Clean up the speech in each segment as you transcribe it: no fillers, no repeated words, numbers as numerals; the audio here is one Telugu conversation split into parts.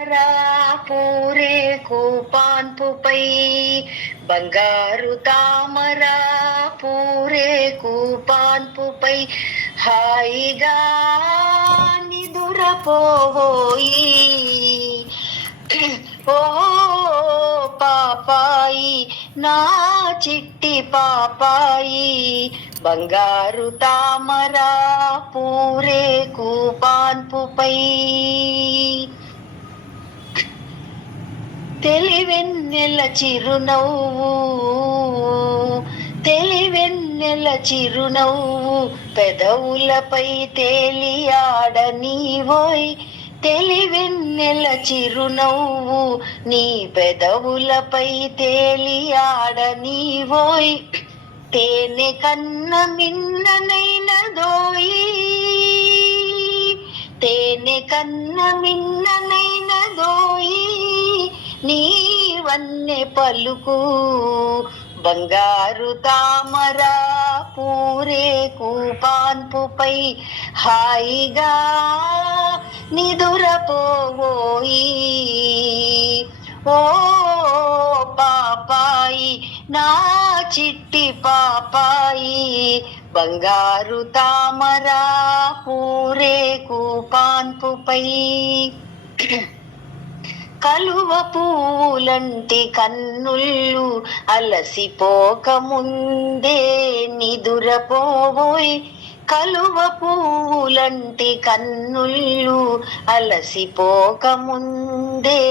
రా పూరే కూపాన్పుపై బంగారు తామర పూరే కూపాన్పుపై హాయిగా నిదురపోయి ఓ పాపాయి నా చిట్టి పాపాయి బంగారు తామర పూరే కూపాన్పుపై తెలివెన్నెల చిరునవ్వు తెలివెన్నెల చిరునవ్వు పెదవులపై తేలియాడనీవోయ్ తెలివెన్నెల చిరునవ్వు నీ పెదవులపై తేలియాడనీవోయ్ తేనె కన్న మిన్ననైనదోయి తేనె కన్న మిన్ననైనదోయి నీ వన్నె పలుకు బంగారు తామర పూరే కూపాన్పుపై హాయిగా నిదురపోయి ఓ పాపాయి నా చిట్టి పాపాయి బంగారు తామర పూరే కూపాన్పుపై కలువ పూలంటి కన్నుళ్ళు అలసిపోక ముందే నిదురపోవోయ్ కలువ పూలంటి కన్నుళ్ళు అలసిపోక ముందే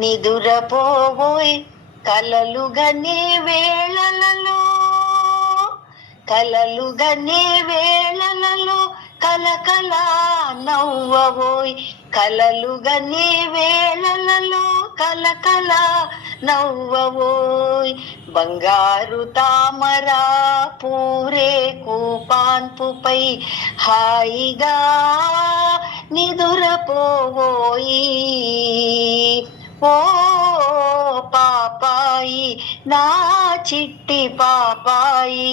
నిదురపోవోయ్ కలలుగనే వేళలలో కలలుగనే వేళలలో కలకల నవ్వవోయ్ కలలుగనే వేళలలో కలకల నవ్వవోయ్ బంగారు తామర పూరే కూపాన్పుపై హాయిగా నిదురపోవోయి ఓ పాపాయి నా చిట్టి పాపాయి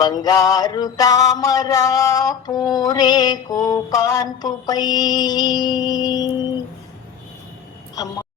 బంగారు తామర పూరే కూపాన్పుపై అమ్మ